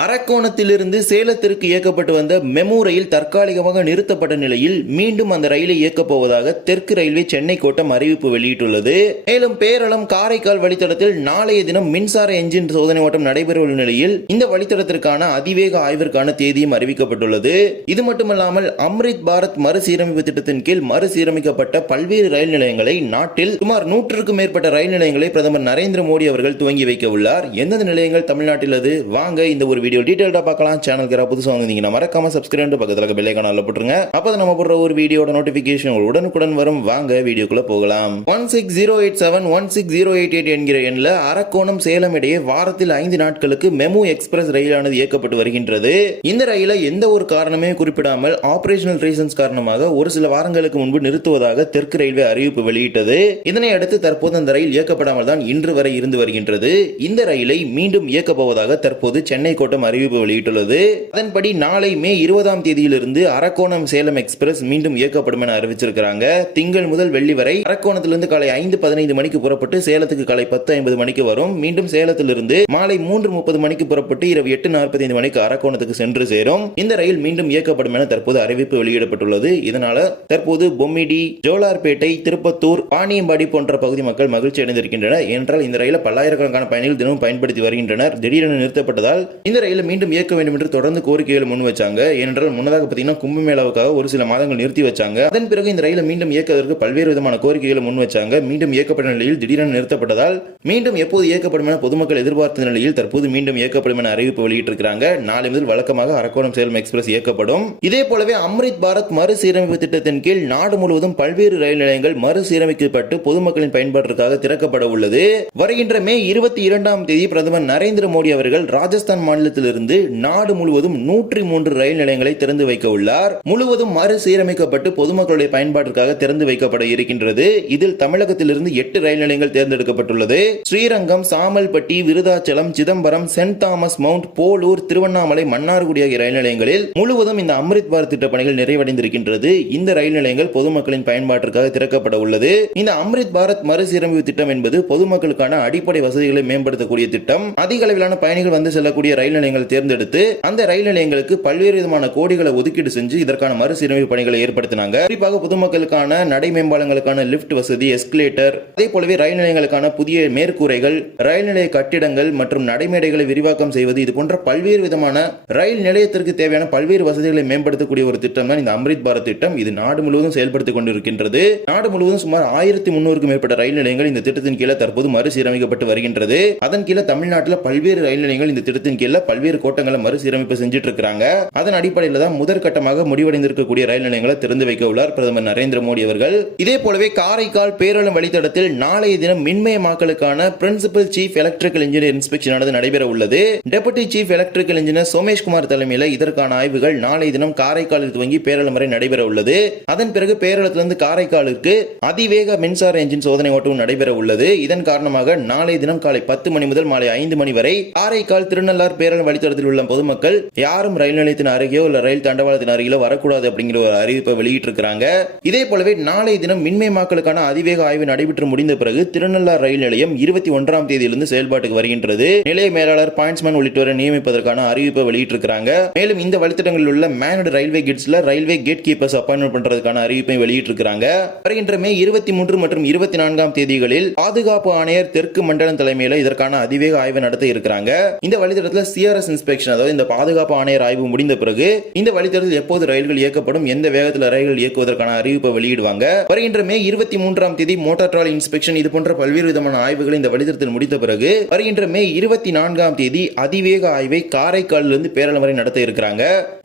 அரக்கோணத்திலிருந்து சேலத்திற்கு இயக்கப்பட்டு வந்த மெமு ரயில் தற்காலிகமாக நிறுத்தப்பட்ட நிலையில் மீண்டும் அந்த ரயிலை இயக்கப் போவதாக தெற்கு ரயில்வே சென்னை கோட்டம் அறிவிப்பு வெளியிட்டுள்ளது. மேலும் பேரளம் காரைக்கால் வழித்தடத்தில் நாளைய தினம் மின்சார என்ஜின் சோதனை ஓட்டம் நடைபெறவுள்ள நிலையில் இந்த வழித்தடத்திற்கான அதிவேக ஆய்விற்கான தேதியும் அறிவிக்கப்பட்டுள்ளது. இது மட்டுமல்லாமல் அம்ரித் பாரத் மறுசீரமைப்பு திட்டத்தின் கீழ் மறுசீரமைக்கப்பட்ட பல்வேறு ரயில் நிலையங்களை நாட்டில் சுமார் நூற்றுக்கும் மேற்பட்ட ரயில் நிலையங்களை பிரதமர் நரேந்திர மோடி அவர்கள் துவங்கி வைக்க உள்ளார் எந்தெந்த நிலையங்கள் தமிழ்நாட்டில் அது வாங்க இந்த ஒரு வீடியோ டீடைல்டா பார்க்கலாம். சேனலுக்கு யாராவது புதுசாக வந்திருந்தீங்கன்னா மறக்காம சப்ஸ்கிரைப் பக்கத்தில் பெல்லைக்கான போட்டுருங்க. அப்போ நம்ம போடுற ஒரு வீடியோட நோட்டிஃபிகேஷன் உடனுக்குடன் வரும். வாங்க வீடியோக்குள்ளே போகலாம். One six zero eight seven one six zero eight eight என்கிற எண்ணில் அரக்கோணம் சேலம் இடையே வாரத்தில் ஐந்து நாட்களுக்கு மெமு எக்ஸ்பிரஸ் ரயிலானது இயக்கப்பட்டு வருகின்றது. இந்த ரயிலை எந்த ஒரு காரணமே குறிப்பிடாமல் ஆபரேஷனல் ரீசன்ஸ் காரணமாக ஒரு சில வாரங்களுக்கு முன்பு நிறுத்துவதாக தெற்கு ரயில்வே அறிவிப்பு வெளியிட்டது. இதனை அடுத்து தற்போது அந்த ரயில் இயக்கப்படாமல் தான் இன்று வரை இருந்து வருகின்றது. இந்த ரயிலை மீண்டும் இயக்கப் போவதாக தற்போது சென்னை கோட்டை கோட்டம் அறிவிப்பு வெளியிட்டுள்ளது. அதன்படி நாளை மே இருபதாம் தேதியிலிருந்து அரக்கோணம் சேலம் எக்ஸ்பிரஸ் மீண்டும் இயக்கப்படும் என அறிவிச்சிருக்கிறாங்க. திங்கள் முதல் வெள்ளி வரை அரக்கோணத்திலிருந்து காலை ஐந்து பதினைந்து மணிக்கு புறப்பட்டு சேலத்துக்கு காலை பத்து ஐம்பது மணிக்கு வரும். மீண்டும் சேலத்திலிருந்து மாலை மூன்று முப்பது மணிக்கு புறப்பட்டு இரவு எட்டு நாற்பத்தைந்து மணிக்கு அரக்கோணத்துக்கு சென்று சேரும். இந்த ரயில் மீண்டும் இயக்கப்படும் என தற்போது அறிவிப்பு வெளியிடப்பட்டுள்ளது. இதனால தற்போது பொம்மிடி ஜோலார்பேட்டை திருப்பத்தூர் பாணியம்பாடி போன்ற பகுதி மக்கள் மகிழ்ச்சி அடைந்திருக்கின்றனர் என்றால் இந்த ரயிலை பல்லாயிரக்கணக்கான பயணிகள் தினமும் பயன்படுத்தி வருகின்றனர். திடீரென நிறுத்தப்பட்டதால் இந்த ரயிலை மீண்டும் இயக்க வேண்டும் என்று தொடர்ந்து கோரிக்கைகள் முன் வச்சாங்க. ஏனென்றால் முன்னதாக பார்த்தீங்கன்னா கும்பமேளாவுக்காக ஒரு சில மாதங்கள் நிறுத்தி வச்சாங்க. அதன் பிறகு இந்த ரயிலை மீண்டும் இயக்குவதற்கு பல்வேறு விதமான கோரிக்கைகளை முன் வச்சாங்க. மீண்டும் இயக்கப்பட்ட நிலையில் திடீரென நிறுத்தப்பட்டதால் மீண்டும் எப்போது இயக்கப்படும் என பொதுமக்கள் எதிர்பார்த்த நிலையில் தற்போது மீண்டும் இயக்கப்படும் என அறிவிப்பு வெளியிட்டிருக்கிறாங்க. நாளை முதல் வழக்கமாக அரக்கோணம் சேலம் எக்ஸ்பிரஸ் இயக்கப்படும். இதே போலவே அம்ரித் பாரத் மறுசீரமைப்பு திட்டத்தின் கீழ் நாடு முழுவதும் பல்வேறு ரயில் நிலையங்கள் மறுசீரமைக்கப்பட்டு பொதுமக்களின் பயன்பாட்டிற்காக திறக்கப்பட உள்ளது. வருகின்ற மே இருபத்தி இரண்டாம் தேதி பிரதமர் நரேந்திர மோடி அவர்கள் ராஜஸ்தான் மாநிலத்திலிருந்து நாடு முழுவதும் நூற்றி மூன்று ரயில் நிலையங்களை திறந்து வைக்க உள்ளார். முழுவதும் மறுசீரமைக்கப்பட்டு பொதுமக்களுடைய பயன்பாட்டிற்காக திறந்து வைக்கப்பட இருக்கின்றது. இதில் தமிழகத்திலிருந்து எட்டு ரயில் நிலையங்கள் தேர்ந்தெடுக்கப்பட்டுள்ளது. Srirangam Samalpatti Virudhachalam Chidambaram Saint Thomas Mount Polur Tiruvannamalai Mannargudi ஆகிய ரயில் நிலையங்களில் முழுவதும் இந்த அம்ரித் பாரத் திட்ட பணிகள் நிறைவடைந்திருக்கின்றது. இந்த ரயில் நிலையங்கள் பொதுமக்களின் பயன்பாட்டிற்காக திறக்கப்பட உள்ளது. இந்த அம்ரித் பாரத் மறுசீரமைப்பு திட்டம் என்பது பொதுமக்களுக்கான அடிப்படை வசதிகளை மேம்படுத்தக்கூடிய திட்டம். அதிக அளவிலான பயணிகள் வந்து செல்லக்கூடிய ரயில் நிலையங்கள் தேர்ந்தெடுத்து அந்த ரயில் நிலையங்களுக்கு பல்வேறு விதமான கோடிகளை ஒதுக்கீடு செஞ்சு இதற்கான மறுசீரமைப்பு பணிகளை ஏற்படுத்தினாங்க. குறிப்பாக பொதுமக்களுக்கான நடை மேம்பாலங்களுக்கான லிப்ட் வசதி எஸ்கலேட்டர் அதே போலவே ரயில் நிலையங்களுக்கான புதிய மேற்கூரைகள் ரயில் நிலைய கட்டிடங்கள் மற்றும் நடைமேடைகளை விரிவாக்கம் செய்வது இது போன்ற பல்வேறு விதமான ரயில் நிலையத்திற்கு தேவையான பல்வேறு வசதிகளை மேம்படுத்தக்கூடிய ஒரு திட்டம் தான் இந்த அம்ரித் பாரத் திட்டம். இது நாடு முழுவதும் செயல்படுத்திக் கொண்டிருக்கின்றது. நாடு முழுவதும் சுமார் ஆயிரத்தி முன்னூறுக்கும் மேற்பட்ட ரயில் நிலையங்கள் இந்த திட்டத்தின் கீழே தற்போது மறுசீரமைக்கப்பட்டு வருகின்றது. அதன் கீழே தமிழ்நாட்டில் பல்வேறு ரயில் நிலையங்கள் இந்த திட்டத்தின் கீழே பல்வேறு கோட்டங்களை மறுசீரமைப்பு செஞ்சுட்டு இருக்கிறாங்க அதன் அடிப்படையில் தான் முதற்கட்டமாக முடிவடைந்திருக்கக்கூடிய ரயில் நிலையங்களை திறந்து வைக்க உள்ளார் பிரதமர் நரேந்திர மோடி அவர்கள். இதே போலவே காரைக்கால் பேரளம் வழித்தடத்தில் நாளைய தினம் மின்மயமாக்கலுக்கான principal chief electrical engineer inspection ஆனது நடைபெற உள்ளது deputy chief electrical engineer Someshkumar தலைமையில் இதற்கான ஆய்வுகள் நாளைய தினம் காரைக்காலில் துவங்கி பேரளம் வரை நடைபெற உள்ளது அதன் பிறகு பேரளத்திலிருந்து காரைக்காலுக்கு அதிவேக மின்சார என்ஜின் சோதனை ஓட்டம் நடைபெற உள்ளது இதன் காரணமாக நாளை தினம் காலை பத்து மணி முதல் மாலை ஐந்து மணி வரை காரைக்கால் திருநள்ளார் பேரளம் வழித்தடத்தில் உள்ள பொதுமக்கள் யாரும் ரயில் நிலையத்தின் அருகேயோ இல்ல ரயில் தண்டவாளத்தின் அருகிலோ வரக்கூடாது அப்படிங்கிற ஒரு அறிவிப்பை வெளியிட்டிருக்கிறாங்க. இதே போலவே நாளைய தினம் மின்மயமாக்கலுக்கான அதிவேக ஆய்வு நடைபெற்று முடிந்த பிறகு திருநள்ளார் ரயில் நிலையம் இருபத்தி ஒன்றாம் தேதியிலிருந்து செயல்பாட்டுக்கு வருகின்றது. நிலைய மேலாளர் பாயிண்ட்ஸ்மேன் உள்ளிட்டோரை நியமிப்பதற்கான அறிவிப்பை வெளியிட்டிருக்கிறாங்க. மேலும் இந்த வழித்தடங்களில் உள்ள மேனட் ரயில்வே கேட்ஸ்ல ரயில்வே கேட் கீப்பர்ஸ் அப்பாயின்மெண்ட் பண்றதுக்கான அறிவிப்பை வெளியிட்டிருக்கிறாங்க. வருகின்ற மே இருபத்தி மூன்று மற்றும் இருபத்தி நான்காம் தேதிகளில் பாதுகாப்பு ஆணையர் தெற்கு மண்டலம் தலைமையில இதற்கான அதிவேக ஆய்வு நடத்த இருக்கிறாங்க. இந்த வழித்தடத்தில் சிஆர் டிஆர்எஸ் இன்ஸ்பெக்ஷன் அதாவது இந்த பாதுகாப்பு ஆணையர் ஆய்வு முடிந்த பிறகு இந்த வழித்தடத்தில் எப்போது ரயில்கள் இயக்கப்படும் எந்த வேகத்தில் ரயில்கள் இயக்குவதற்கான அறிவிப்பை வெளியிடுவாங்க. வருகின்ற மே இருபத்தி மூன்றாம் தேதி மோட்டார் ட்ராலி இன்ஸ்பெக்ஷன் இது போன்ற பல்வேறு விதமான ஆய்வுகளை இந்த வழித்தடத்தில் முடித்த பிறகு வருகின்ற மே இருபத்தி நான்காம் தேதி அதிவேக ஆய்வை காரைக்காலிலிருந்து பேரளம் வரை நடத்த இருக்கிறாங்க.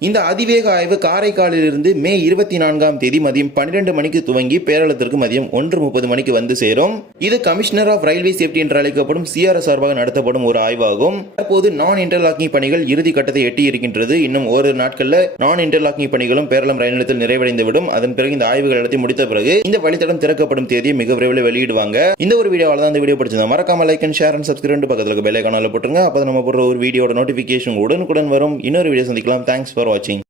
இந்த அதிவேக ஆய்வு காரைக்காலிலிருந்து மே இருபத்தி நான்காம் தேதி மதியம் பன்னிரண்டு மணிக்கு துவங்கி பேரளத்திற்கு மதியம் ஒன்று முப்பது மணிக்கு வந்து சேரும். இது கமிஷனர் ஆஃப் ரயில்வே சேஃப்டி என்று அழைக்கப்படும் சிஆர்எஸ் சார்பாக நடத்தப்படும் ஒரு ஆய்வாகும். தற்போது நான் இன்டர்லாக்கிங் பணிகள் இறுதி கட்டத்தை எட்டி இருக்கின்றது இன்னும் ஒரு நாட்களில் நான் இன்டர்லாக்கிங் பணிகளும் பேரளம் ரயில் நிலையத்தில் நிறைவடைந்துவிடும். அதன் பிறகு இந்த ஆய்வுகள் நடத்தி முடித்த பிறகு இந்த வழித்தடம் திறக்கப்படும் தேதியை மிக விரைவில் வெளியிடுவாங்க. இந்த ஒரு வீடியோவால தான் இந்த வீடியோ பிடிச்சிருந்தா மறக்காம like and share and subscribe பக்கத்தில் பெல் ஐக்கானால போட்டுருங்க. அப்போ நம்ம போடுற ஒரு வீடியோட நோட்டிஃபிகேஷன் உடனுக்குடன் வரும். இன்னொரு வீடியோ சந்திக்கலாம். தேங்க்ஸ் ஃபார் வாட்சிங்